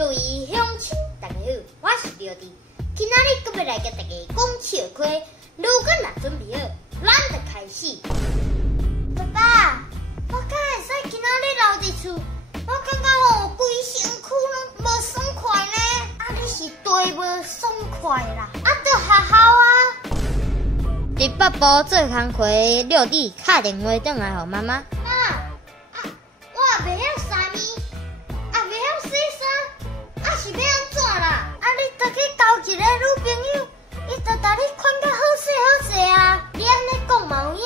各位乡亲，大家好，我是廖弟。今仔日搁要来甲大家讲笑话。如果若准备好，咱就开始。爸爸，我敢会使今仔日留伫厝？我感觉吼规身躯拢无爽快呢。你是地无爽快啦？在学校啊。伫北部做工课，廖弟打电话转来互妈妈。妈，我也袂晓三面，也袂晓洗衫，是要安怎啦？你逐去交一个女朋友，伊就带你款甲好势好势啊！你安尼讲嘛有影？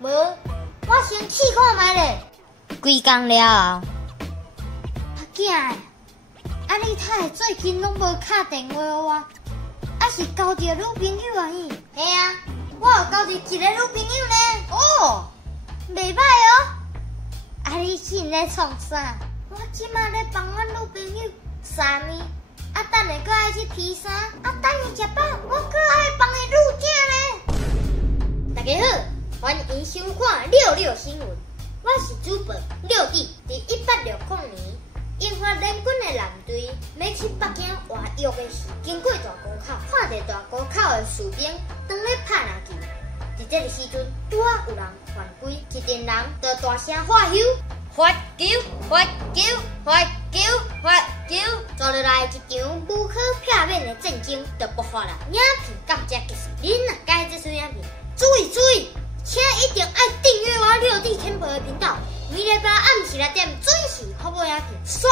无，我先试看觅咧。规工了后，阿囝的，你太会最近拢无打电话我，是交着女朋友啊？嘿啊，我有交着一个女朋友呢。哦，袂歹哦。你现在创啥？我即马咧帮阮女朋友三面，等下搁爱去披衫，等伊食饱，我搁爱帮伊入镜呢。大家好，欢迎收看66新闻，我是主播廖弟。伫1860年，英法联军的舰队要去北京活跃的时，经过大沽口，看到大沽口的士兵当咧拍篮球。伫这个时阵，拄啊有人犯规，一群人就大声喝休。发球，发球，发球，发球！抓落来一场无可避免的战争就爆发了。影片到这结束，恁若喜欢这出影片，注意，请一定要订阅我廖弟天宝的频道，每礼拜暗时6点准时发布影片，刷！